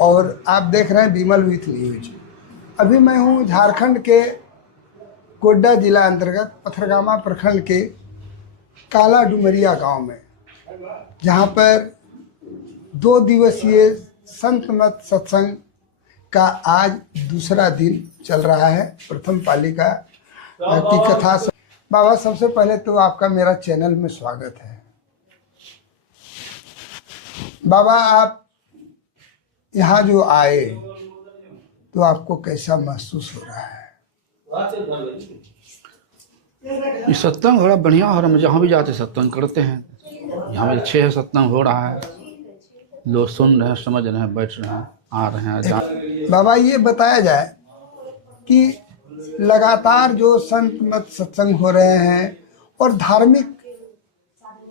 और आप देख रहे हैं विमल विथ न्यूज। अभी मैं हूँ झारखंड के गोड्डा जिला अंतर्गत पथरगामा प्रखंड के काला डुमरिया गांव में, जहां पर 2 दिवसीय संत मत सत्संग का आज दूसरा दिन चल रहा है। प्रथम पालिका की कथा। बाबा, सबसे पहले तो आपका मेरा चैनल में स्वागत है। बाबा, आप यहाँ जो आए तो आपको कैसा महसूस हो रहा है? ये सत्संग बड़ा बढ़िया हो रहा है। हम जहाँ भी जाते सत्संग करते हैं। यहाँ भी अच्छे है, सत्संग हो रहा है, लोग सुन रहे हैं, समझ रहे हैं, बैठ रहे हैं, आ रहे हैं। बाबा, ये बताया जाए कि लगातार जो संत मत सत्संग हो रहे हैं और धार्मिक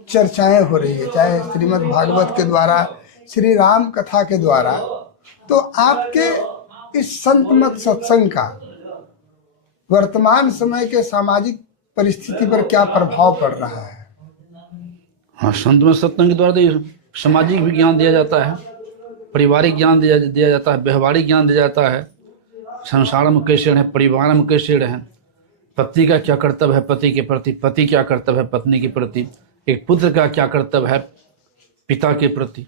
चर्चाएं हो रही है, चाहे श्रीमद् भागवत के द्वारा, श्री राम कथा के द्वारा, तो आपके इस संत मत सत्संग का वर्तमान समय के सामाजिक परिस्थिति पर क्या प्रभाव पड़ रहा है? हाँ, संत मत सत्संग के द्वारा तो सामाजिक भी ज्ञान दिया जाता है, पारिवारिक ज्ञान दिया जाता है, व्यवहारिक ज्ञान दिया जाता है। संसार में कैसे रहें, परिवार में कैसे रहें, पति का क्या कर्तव्य है पति के प्रति, पति क्या कर्तव्य है पत्नी के प्रति, एक पुत्र का क्या कर्तव्य है पिता के प्रति,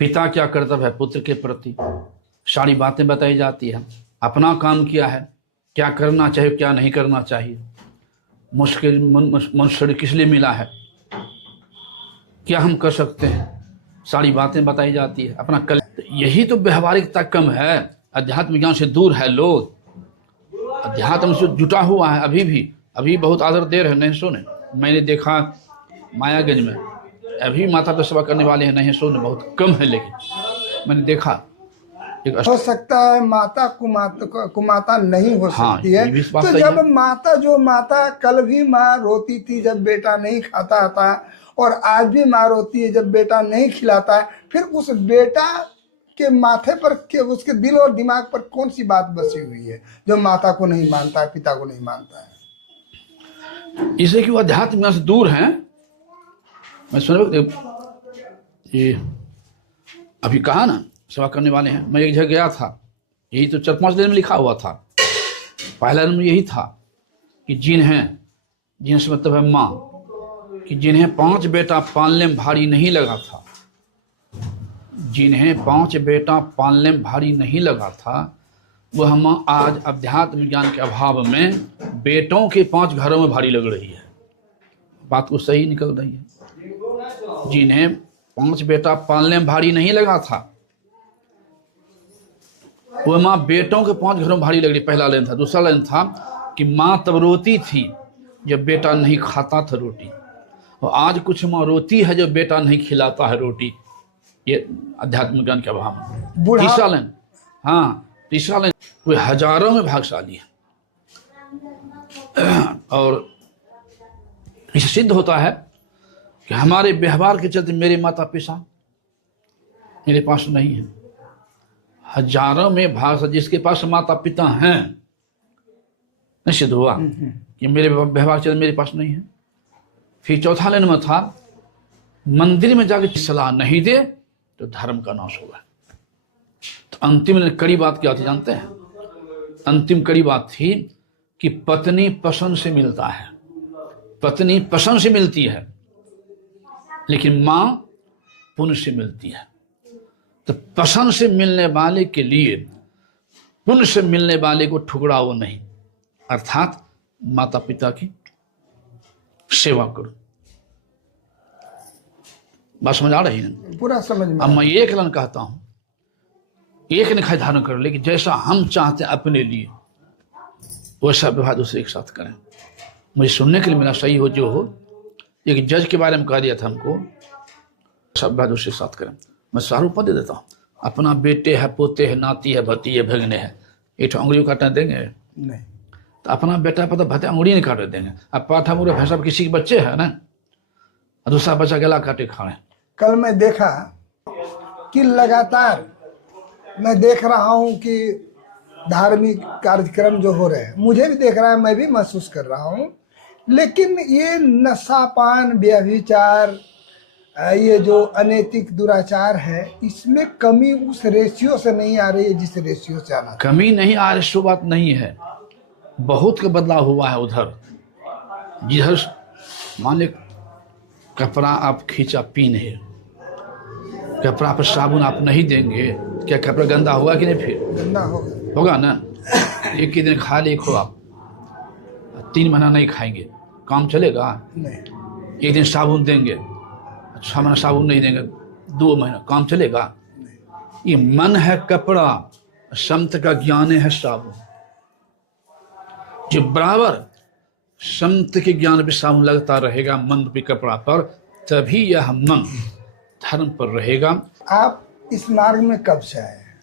पिता क्या कर्तव्य है पुत्र के प्रति, सारी बातें बताई जाती है। अपना काम क्या है, क्या करना चाहिए, क्या नहीं करना चाहिए, मुश्किल मनुष्य किस लिए मिला है, क्या हम कर सकते हैं, सारी बातें बताई जाती है। अपना कल, यही तो व्यवहारिकता कम है, अध्यात्म ज्ञान से दूर है लोग। अध्यात्म से जुटा हुआ है अभी बहुत आदर दे रहे हैं। नहीं सुने, मैंने देखा मायागंज में अभी माता पे सेवा करने वाले हैं, नहीं सुने, बहुत कम है, लेकिन मैंने देखा। हो सकता है माता कुमाता नहीं हो सकती है। तो जब माता कल भी माँ रोती थी जब बेटा नहीं खाता था, और आज भी माँ रोती है जब बेटा नहीं खिलाता है, फिर उस बेटा के माथे पर उसके दिल और दिमाग पर कौन सी बात बसी हुई है जो माता को नहीं मानता है, पिता को नहीं मानता है? इसे कि वो अध्यात्म से दूर हैं। मैं सुन ये अभी कहा ना सेवा करने वाले हैं। मैं एक जगह गया था, यही तो 4-5 दिन में लिखा हुआ था। पहला दिन में यही था कि जिन्हें से मतलब है माँ, कि जिन्हें 5 बेटा पालने में भारी नहीं लगा था, जिन्हें 5 बेटा पालने में भारी नहीं लगा था, वह माँ आज अध्यात्म ज्ञान के अभाव में बेटों के 5 घरों में भारी लग रही है। बात को सही निकल रही है। जिन्हें 5 बेटा पालने में भारी नहीं लगा था, वह माँ बेटों के 5 घरों में भारी लग रही। पहला लाइन था। दूसरा लाइन था कि माँ तब रोती थी जब बेटा नहीं खाता था रोटी, और आज कुछ माँ रोती है जब बेटा नहीं खिलाता है रोटी। ये अध्यात्म ज्ञान के अभाव में। तीसरा लाइन, हाँ तीसरा लाइन, वे हजारों में भागशाली है। और इससे सिद्ध होता है कि हमारे व्यवहार के चलते मेरे माता पिता मेरे पास नहीं है। हजारों में भाग, जिसके पास माता पिता हैं, नहीं सिद्ध हुआ कि मेरे व्यवहार के चलते मेरे पास नहीं है। फिर चौथा लाइन में था, मंदिर में जाकर सलाह नहीं दे तो धर्म का नाश होगा। तो अंतिम कड़ी बात क्या थी जानते हैं? अंतिम कड़ी बात थी कि पत्नी पसंद से मिलता है, पत्नी पसंद से मिलती है, लेकिन माँ पुण्य से मिलती है। तो पसंद से मिलने वाले के लिए, पुण्य से मिलने वाले को ठुकराओ नहीं, अर्थात माता पिता की सेवा करो। बात समझ आ रही है? पूरा समझ में। अब मैं एक लाइन कहता हूं, एक ने धारण कर ले कि जैसा हम चाहते हैं अपने लिए, वैसा व्यवहार दूसरे के साथ करें। मुझे सुनने के लिए मेरा सही हो जो हो। एक जज के बारे में कह दिया था हमको, सब व्यवहार दूसरे के साथ करें। मैं सारूप दे देता हूँ, अपना बेटे है, पोते है, नाती है, भतीजे भगने है, एक अंगुली काटने देंगे? नहीं। तो अपना बेटा पता भते अंगुली नहीं काटने देंगे। अब पाठा मुरे भैंसा किसी के बच्चे है ना, दूसरा बच्चा गला काटे खाए। कल मैं देखा कि लगातार मैं देख रहा हूं कि धार्मिक कार्यक्रम जो हो रहे हैं, मुझे भी देख रहा है, मैं भी महसूस कर रहा हूं, लेकिन ये नशापान, व्यभिचार, ये जो अनैतिक दुराचार है, इसमें कमी उस रेशियो से नहीं आ रही है जिस रेशियो से आना था। कमी नहीं आ रही सो बात नहीं है, बहुत का बदलाव हुआ है उधर। जिधर मान ले कपड़ा आप खींचा पीन है, कपड़ा पर साबुन आप नहीं देंगे, क्या कपड़ा गंदा होगा कि नहीं? फिर गंदा होगा ना। एक ही दिन खा ले खो आप, 3 महीना नहीं खाएंगे, काम चलेगा? नहीं। एक दिन साबुन देंगे, 6 महीना साबुन नहीं देंगे, 2 महीना काम चलेगा? ये मन है कपड़ा, संत का ज्ञान है साबुन। जो बराबर संत के ज्ञान पे साबुन लगता रहेगा मन पे कपड़ा पर, तभी यह मन धर्म पर रहेगा। आप इस मार्ग में कब से आए हैं?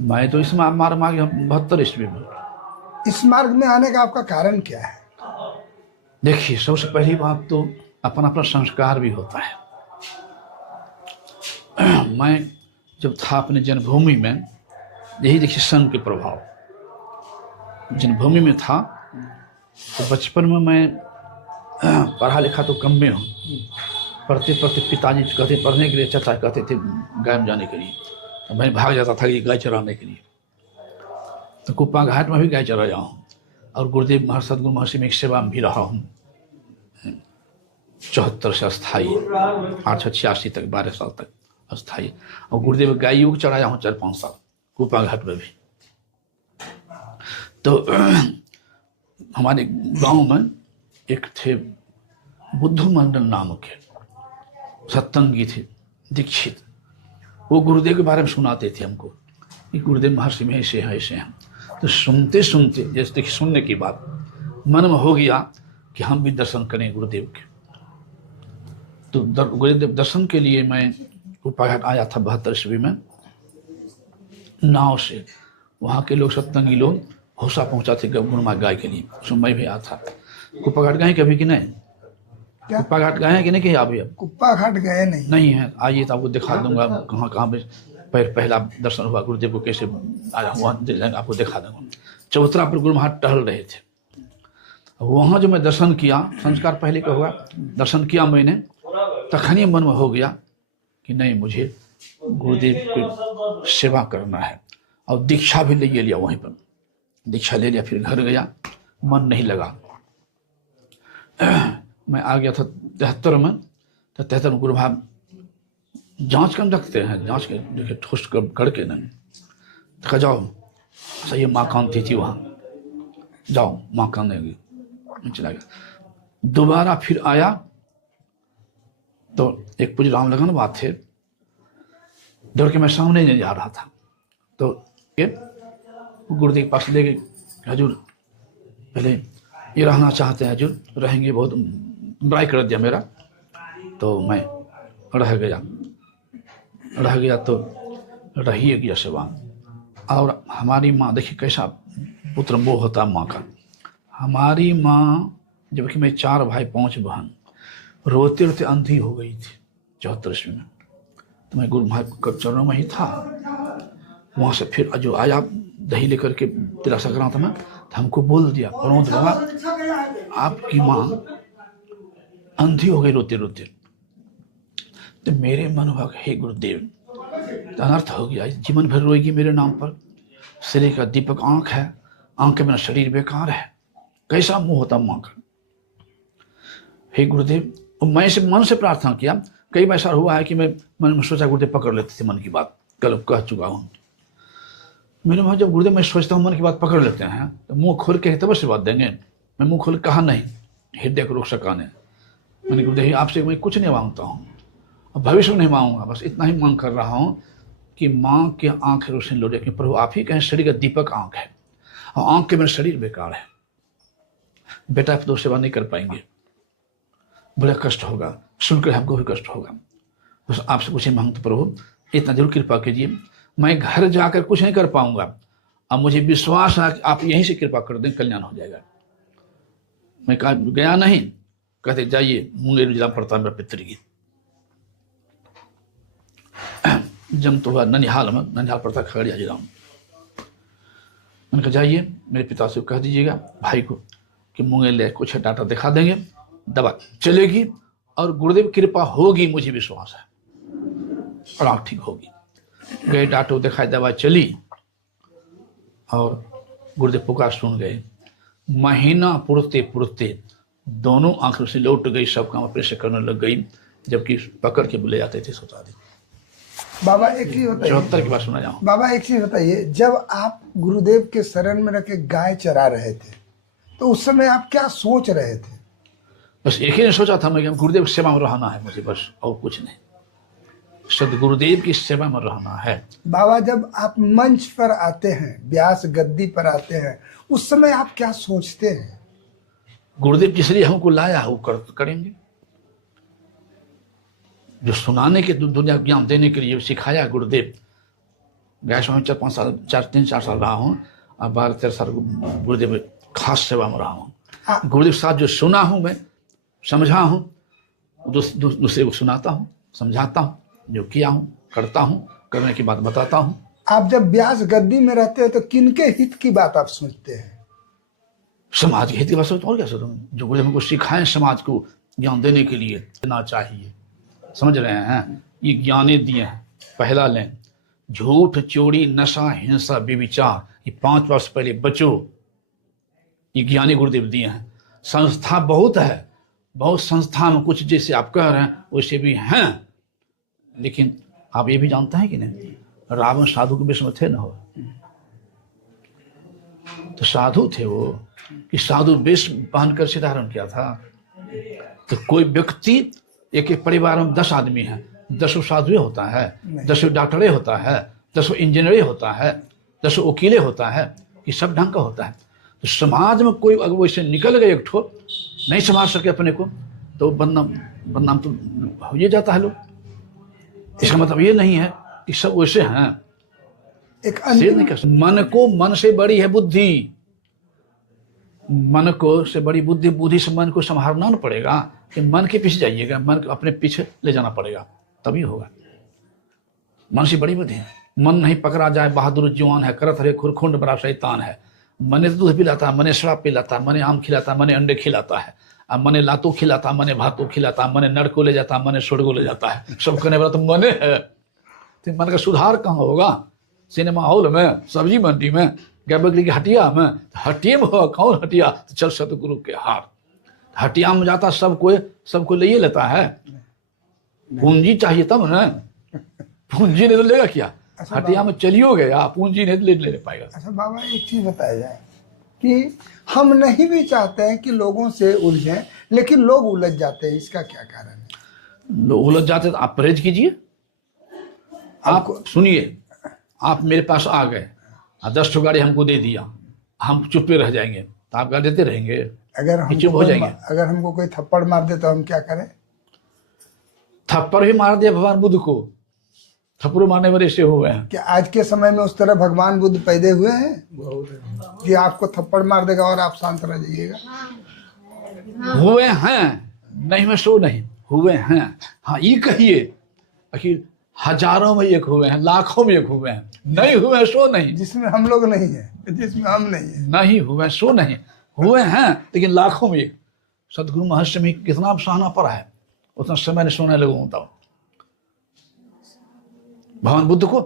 मैं तो इस मार्ग में 72 ईस्वी में। इस मार्ग में आने का आपका कारण क्या है? देखिए, सबसे पहली बात तो अपना अपना संस्कार भी होता है। मैं जब था अपने जन्मभूमि में, यही देखिए संघ के प्रभाव, जन्मभूमि में था तो बचपन में मैं पढ़ा लिखा तो कम में हूँ, पढ़ते पढ़ते पिताजी कहते पढ़ने के लिए, चाचा कहते थे गाय में जाने के लिए, तो मैं भाग जाता था कि गाय चराने के लिए। तो कुप्पा घाट में भी गाय चरा रहा हूँ, और गुरुदेव महर्षि सदगुरु महर्षि में एक सेवा में भी रहा हूँ 74 से अस्थायी, 886 तक 12 साल तक अस्थायी। और गुरुदेव गाय योग चढ़ाया हूँ 4-5 साल कुप्पा घाट में भी। तो हमारे गांव में एक थे बुद्धू मंडल नाम के सत्संगी थे, दीक्षित। वो गुरुदेव के बारे में सुनाते थे हमको कि गुरुदेव महर्षि में ऐसे हैं ऐसे हैं। तो सुनते सुनते जैसे देखिए सुनने की बात मन में हो गया कि हम भी दर्शन करें गुरुदेव के। तो गुरुदेव दर्शन के लिए मैं कुप्पा घाट आया था 72 ईस्वी में नाव से। वहाँ के लोग सत्संगी लोग हौसा पहुँचा थे गुरुमा गाय के लिए, उसमें मैं भी आया था। कुप्पा घाट गए कभी कि नहीं? कुप्पा घाट गए हैं कि नहीं? कहीं अभी अब कुप्पा घाट गए नहीं है? आइए तो आपको दिखा दूंगा कहाँ कहाँ पे पहला दर्शन हुआ गुरुदेव को, कैसे आया हुआ आपको दिखा दूंगा। चौतरा पर गुरु महाराज टहल रहे थे, वहाँ जो मैं दर्शन किया, संस्कार पहले का हुआ, दर्शन किया मैंने, तखनी मन में हो गया कि नहीं मुझे गुरुदेव की सेवा करना है। और दीक्षा भी ले लिया, वहीं पर दीक्षा ले लिया। फिर घर गया, मन नहीं लगा। मैं आ गया था 73 में, तो 73 में गुरु महाराज जांच कर रखते हैं, जांच के देखिए ठोस करके नहीं तो कहा जाओ सही माँ कांति थी वहाँ, जाओ माँ कांदेगी। चला गया। दोबारा फिर आया तो एक पूज्य राम लगन बात थे, दौड़ के मैं सामने नहीं जा रहा था, तो गुरुदेव के पास ले गए, हजूर पहले ये रहना चाहते हैं हजूर, रहेंगे, बहुत बड़ाई कर दिया मेरा। तो मैं रह गया तो रहिए गया सेवा। और हमारी माँ देखिए कैसा पुत्र मोह होता माँ का। हमारी माँ जबकि मैं 4 भाई 5 बहन, रोते रोते अंधी हो गई थी 74 ईस्वी में। तो मैं गुरु महाराज के चरणों में ही था। वहाँ से फिर जो आया दही लेकर के तिला संक्रांत में, तो हमको बोल दिया प्रमोद बाबा आपकी माँ अंधी हो गई रोते रोते। तो मेरे मन हुआ हे गुरुदेव, तो अनर्थ हो गया, जीवन भर रोएगी मेरे नाम पर। शरीर का दीपक आंख है, आंख के बिना शरीर बेकार है, कैसा मुंह होता माँ का। हे गुरुदेव, मैं से मन से प्रार्थना किया। कई बार ऐसा हुआ है कि मैं मन में सोचा गुरुदेव पकड़ लेते थे मन की बात, कल कह चुका हूँ। मेरे वहाँ जब गुरुदेव मैं सोचता हूँ मन की बात पकड़ लेते हैं तो मुंह खोल के तब से बात देंगे। मैं मुंह खोल कहा नहीं, हृदय को रोक सका नहीं। मैंने गुरुदेव आपसे मैं कुछ नहीं मांगता हूँ और भविष्य में नहीं मांगूंगा, बस इतना ही मांग कर रहा हूँ कि माँ के आंख रोशनी लौटे, कि प्रभु आप ही कहें शरीर का दीपक आंख है और आंख के मेरा शरीर बेकार है, बेटा तो सेवा नहीं कर पाएंगे, बड़ा कष्ट होगा, सुनकर हमको भी कष्ट होगा। बस आपसे कुछ ही मांगते प्रभु, इतना जरूर कृपा कीजिए। मैं घर जाकर कुछ नहीं कर पाऊंगा, अब मुझे विश्वास है कि आप यहीं से कृपा कर दें, कल्याण हो जाएगा। मैं कहा गया नहीं, कहते जाइए मुंगेर जिला पड़ता मेरा पितृगीत जन्म तो हुआ ननिहाल में, ननिहाल पड़ता खगड़िया जिला में। मैंने कहा जाइए मेरे पिता से कह दीजिएगा भाई को कि मुंगेर ले कुछ डाटा दिखा देंगे, दवा चलेगी और गुरुदेव की कृपा होगी, मुझे विश्वास है, और आप ठीक होगी। गए डॉक्टर दिखाई, दवा चली और गुरुदेव पुकार सुन गए। महीना पुरते पुरते दोनों आंखों से लौट गई, सब काम अपने से करने लग गई, जबकि पकड़ के बुले जाते थे सोता दी। बाबा एक चीज बताइए, 74 की बात सुना जाऊँ। बाबा एक चीज बताइए, जब आप गुरुदेव के शरण में रखे गाय चरा रहे थे तो उस समय आप क्या सोच रहे थे? बस एक ही ने सोचा था मैं कि गुरुदेव की सेवा में रहना है मुझे, बस और कुछ नहीं, सदगुरुदेव की सेवा में रहना है। बाबा जब आप मंच पर आते हैं, व्यास गद्दी पर आते हैं, उस समय आप क्या सोचते हैं? गुरुदेव जिस लिए हमको लाया है वो करेंगे। जो सुनाने के दुनिया ज्ञान देने के लिए सिखाया गुरुदेव। गया स्वामी 3-4 साल रहा हूँ, और 12-13 साल गुरुदेव खास सेवा में रहा हूँ। गुरुदेव साथ जो सुना हूँ, मैं समझा हूँ, दूसरे को सुनाता हूँ, समझाता हूँ, जो किया हूँ करता हूँ, करने की बात बताता हूँ। आप जब व्यास गद्दी में रहते हैं तो किनके हित की बात आप सोचते हैं? समाज के हित की बात सोचता हूँ, और क्या सोचता हूँ? जो गुरुदेव हमको सिखाएं समाज को ज्ञान देने के लिए देना चाहिए, समझ रहे हैं? ये ज्ञाने दिए हैं। पहला लें, झूठ, चोरी, नशा, हिंसा, व्यभिचार, ये 5 वर्ष पहले बचो, ये ज्ञानी गुरुदेव दिए हैं। संस्था बहुत है, बहुत संस्था में कुछ जैसे आप कह रहे हैं वैसे भी हैं, लेकिन आप ये भी जानते हैं कि नहीं, रावण साधु के विषय में थे ना हो, तो साधु थे वो, कि साधु वेश पहनकर सीधारण किया था। तो कोई व्यक्ति, एक परिवार में 10 आदमी हैं, 10 साधुए होता है, 10 डॉक्टरे होता है, 10 इंजीनियरे होता है, 10 वकीले होता है, ये सब ढंग का होता है। तो समाज में कोई अगर वैसे निकल गए, एक ठो नहीं संभाल सके अपने को, तो बदनाम तो हो ही जाता है लोग। इसका मतलब ये नहीं है कि सब वैसे हैं। एक नहीं कर सकते। मन को मन से बड़ी है बुद्धि, मन को से बड़ी बुद्धि, बुद्धि से मन को संभालना ना पड़ेगा कि मन के पीछे जाइएगा, मन को अपने पीछे ले जाना पड़ेगा, तभी होगा। मन से बड़ी बुद्धि है। मन नहीं पकड़ा जाए, बहादुर जवान है, करत हरे खुरखुंड बड़ा शैतान है। मने दूध पिलाता है, मने शराब पिलाता है, मने आम खिलाता है, मने अंडे खिलाता है, अब मने लातों खिलाता, मने भातों खिलाता, मने नर को ले जाता, मने स्वर्ग को ले जाता है। सब करने वाला तो मने है। तो मन का सुधार कहाँ होगा? सिनेमा हॉल में, सब्जी मंडी में, गाय बकरी की हटिया में? हटिया में हो, कौन हटिया? तो चल सतगुरु के हार। हटिया में जाता सबको ले लेता है। पूंजी चाहिए तब ना, पूंजी नहीं तो लेगा क्या? अच्छा, हटिया में चलियो गया, पूंजी नहीं ले पाएगा। अच्छा बाबा, एक चीज बताया जाए कि हम नहीं भी चाहते हैं कि लोगों से उलझें, लेकिन लोग उलझ जाते हैं, इसका क्या कारण है? लोग उलझ जाते तो आप परहेज कीजिए। आप सुनिए, आप मेरे पास आ गए, 10 गाड़ी हमको दे दिया, हम चुप्पे रह जाएंगे तो आप गाली देते रहेंगे? अगर चुप हो जाएंगे। अगर हमको कोई थप्पड़ मार दे तो हम क्या करें? थप्पड़ भी मार दिया भगवान बुद्ध को, थप्पड़ मारने वाले ऐसे हुए हैं। कि आज के समय में उस तरह भगवान बुद्ध पैदे हुए हैं कि आपको थप्पड़ मार देगा और आप शांत रह जाइएगा? हुए हैं, नहीं मैं सो नहीं, हुए हैं। हाँ ये कहिए कि हजारों में एक हुए हैं, लाखों में एक हुए हैं। नहीं हुए सो नहीं, जिसमें हम लोग नहीं है, जिसमें हम नहीं है। नहीं हुए सो नहीं, हुए हैं लेकिन लाखों में एक। सदगुरु महर्षि में कितना सहना पड़ा है, उतना समय नहीं सोने लगूँ तब भगवान बुद्ध को।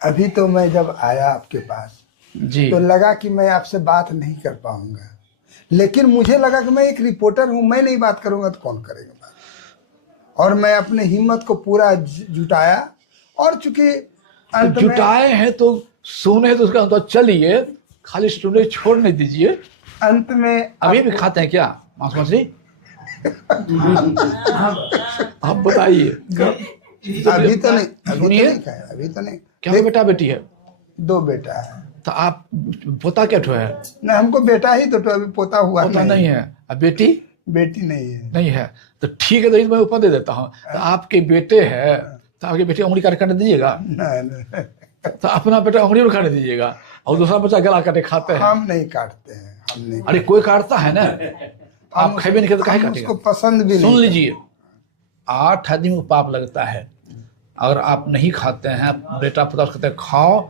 अभी तो मैं जब आया आपके पास जी तो लगा कि मैं आपसे बात नहीं कर पाऊंगा, लेकिन मुझे लगा कि मैं एक रिपोर्टर हूं, मैं नहीं बात करूंगा तो कौन करेगा बात। और मैं अपने हिम्मत को पूरा जुटाया, और चूंकि अंत में जुटाए हैं तो सुने तो उसका मतलब चलिए, खाली सुने छोड़ नहीं दीजिए। अंत में अभी भी खाते हैं क्या मांस मछली? आप बताइए। अभी तो नहीं, सुनिए, अभी तो नहीं। क्या बेटा बेटी है? 2 बेटा है। तो आप पोता क्या ठो है? नहीं, हमको बेटा ही तो अभी पोता हुआ पोता नहीं है। अब बेटी? बेटी नहीं है। नहीं है तो ठीक है, तो मैं ऊपर दे देता हूँ। तो आपके बेटे है तो आपके बेटे उंगली काट दीजिएगा, नहीं, तो अपना बेटा उंगली में काट दीजिएगा, और दूसरा बच्चा गला काटे खाते हैं। हम नहीं काटते हैं, हम नहीं। अरे कोई काटता है ना, आप खाइबे नहीं तो काहे काटेगा? उसको पसंद भी नहीं। सुन लीजिए, 8 आदमी को पाप लगता है। अगर आप नहीं खाते हैं, बेटा पुता कहते हैं खाओ,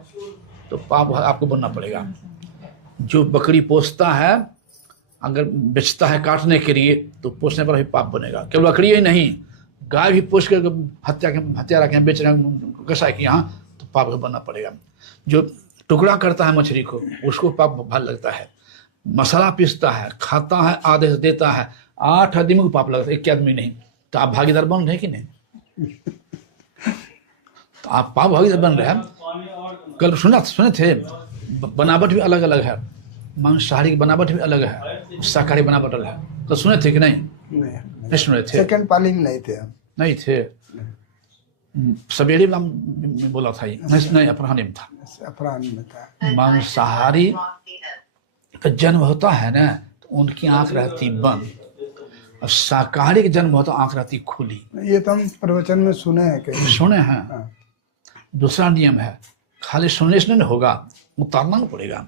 तो पाप आपको बनना पड़ेगा। जो बकरी पोसता है अगर बेचता है काटने के लिए तो पोसने पर भी पाप बनेगा। केवल लकड़ी ही नहीं, गाय भी पोस कर हत्यारा के बेच रहे हैं कसाई के यहाँ, तो पाप बनना पड़ेगा। जो टुकड़ा करता है मछली को, उसको पाप भाग लगता है। मसाला पीसता है, खाता है, आदेश देता है, 8 आदमी को पाप लगता है, 1 आदमी नहीं। तो आप भागीदार बन रहे कि नहीं? तो आप पाप भागीदार बन रहे हैं। कल सुने थे बनावट भी अलग अलग है, मांसाहारी की बनावट भी अलग है, शाकाहारी बनावट अलग है। कल सुने थे कि नहीं? नहीं सुने थे। सेकंड पाली में नहीं थे हम। नहीं थे, सवेरे में बोला था ये, नहीं अपराह्न में था। अपराह्न में था। मांसाहारी का जन्म होता है ना तो उनकी आंख रहती बंद, और शाकाहारी का जन्म होता आंख रहती खुली। ये तो हम प्रवचन में सुने हैं कहीं। सुने हैं। हाँ। दूसरा नियम है, खाली सुनने से नहीं होगा, उतारना पड़ेगा।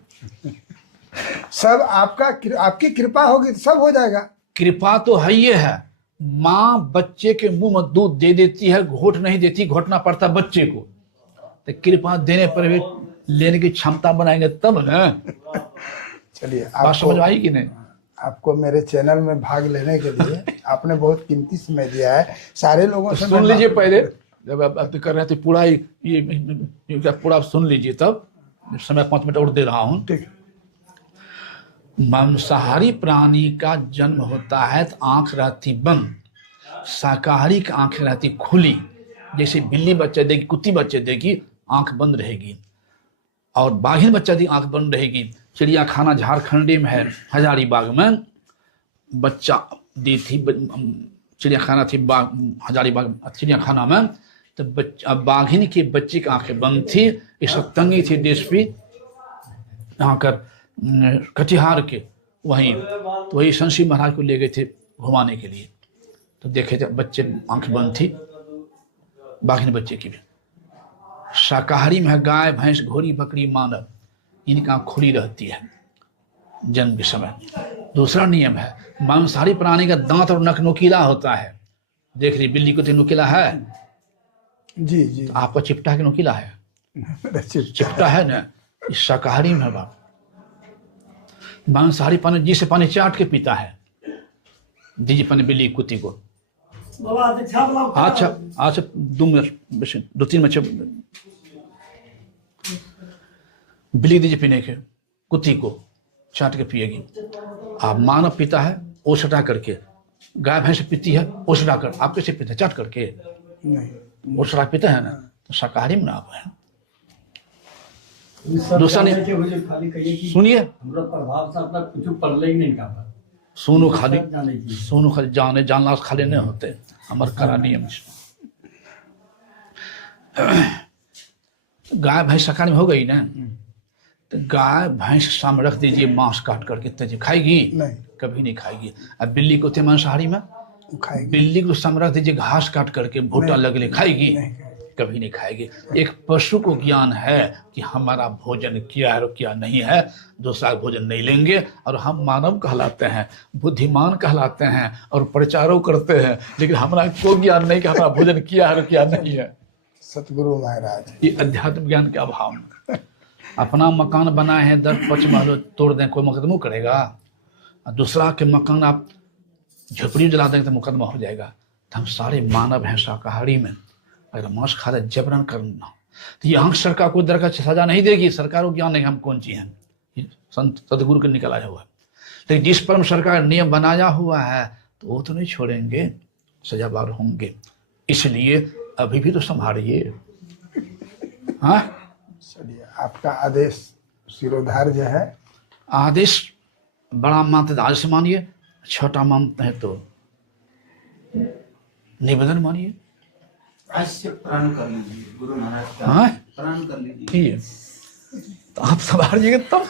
सब आपकी कृपा होगी तो सब हो जाएगा। कृपा तो है ये है, माँ बच्चे के मुंह में दूध दे देती है, घोट नहीं देती, घोटना पड़ता बच्चे को। तो कृपा देने पर भी लेने की क्षमता बनाएंगे तब ना। चलिए, बात समझ आई कि नहीं? आपको मेरे चैनल में भाग लेने के लिए आपने बहुत कीमती समय दिया है। सारे लोगों से सुन लीजिए पहले, जब आप कर रहे थे पूरा ये पूरा सुन लीजिए, तब समय 5 मिनट और दे रहा हूँ। ठीक। मांसाहारी प्राणी का जन्म होता है तो आंख रहती बंद, शाकाहारी की आंख रहती खुली। जैसे बिल्ली बच्चा देगी, कुत्ती बच्चे देगी, आंख बंद रहेगी, और बाघिन बच्चा दी आंख बंद रहेगी। चिड़िया खाना झारखंडी में है, हजारीबाग में बच्चा दी थी, चिड़िया खाना थी हजारीबाग चिड़िया खाना में। तो बाघिन के बच्चे की आंखें बंद थी। ये सत्संगी थी डीएसपी यहाँ कर कटिहार के, वहीं तो वही शंशी महाराज को ले गए थे घुमाने के लिए। तो देखे थे बच्चे आंखें बंद थी, बाघिन बच्चे की भी। शाकाहारी में है गाय, भैंस, घोड़ी, बकरी, मानव, इनकी आंख खुली रहती है जन्म के समय। दूसरा नियम है, मांसाहारी प्राणी का दांत और नख नुकीला होता है। देख रही बिल्ली को तो नुकीला है जी जी। तो आपका चिपटा के नुकीला है, चिपटा है ना। इस शाकाहारी में बाप मांसाहारी पानी जिसे पानी चाट के पीता है, दीजिए पानी बिल्ली कुत्ती को। अच्छा अच्छा 2-3 मिनट बिल्ली दीजिए पीने के, कुत्ती को चाट के पिएगी। आप मानव पीता है ओसटा करके, गाय भैंस पीती है ओसटा कर, आप कैसे पीते हैं? चाट करके नहीं, ओसटा पीते हैं ना, तो शाकाहारी में आप है। दूसरा नहीं सुनिए, सुनो खाली जाने जानना खाली नहीं होते, हमार करा नियम। गाय भैंस शाकाहारी में हो गई ना, तो गाय भैंस सामने रख दीजिए, मांस काट करके तजी खाएगी? नहीं, कभी नहीं खाएगी। अब बिल्ली को थे मांसाहारी में खाएगी, बिल्ली को सामने रख दीजिए घास काट करके भूटा लगले खाएगी? कभी नहीं खाएगी। एक पशु को ज्ञान है कि हमारा भोजन क्या है और क्या नहीं है, दूसरा भोजन नहीं लेंगे। और हम मानव कहलाते हैं, बुद्धिमान कहलाते हैं और प्रचारों करते हैं, लेकिन हमारा कोई ज्ञान नहीं कि हमारा भोजन क्या है और क्या नहीं है। सतगुरु महाराज, ये अध्यात्म ज्ञान के अभाव में। अपना मकान बनाए हैं 10-5 महल तोड़ दें, कोई मुकदमा करेगा? दूसरा के मकान आप झोपड़ी जला देंगे तो मुकदमा हो जाएगा। तो हम सारे मानव हैं शाकाहारी में, अगर मांस खा रहे जबरन करना तो यहाँ सरकार कोई दर का सजा नहीं देगी। सरकार को ज्ञान नहीं हम कौन चीज हैं, संत सदगुरु के निकल आया हुआ है। लेकिन जिस पर सरकार नियम बनाया हुआ है तो वो तो नहीं छोड़ेंगे, सजावार होंगे। इसलिए अभी भी तो संभालिए। हाँ चलिए, आपका आदेश शिरोधार्य है। आदेश बड़ा मानते तो आदेश मानिए, छोटा मानते हैं तो निवेदन मानिए। आज से प्रण कर लीजिए गुरु महाराज का। हाँ प्रण कर लीजिए। ठीक है, तो आप संभालिएगा तब।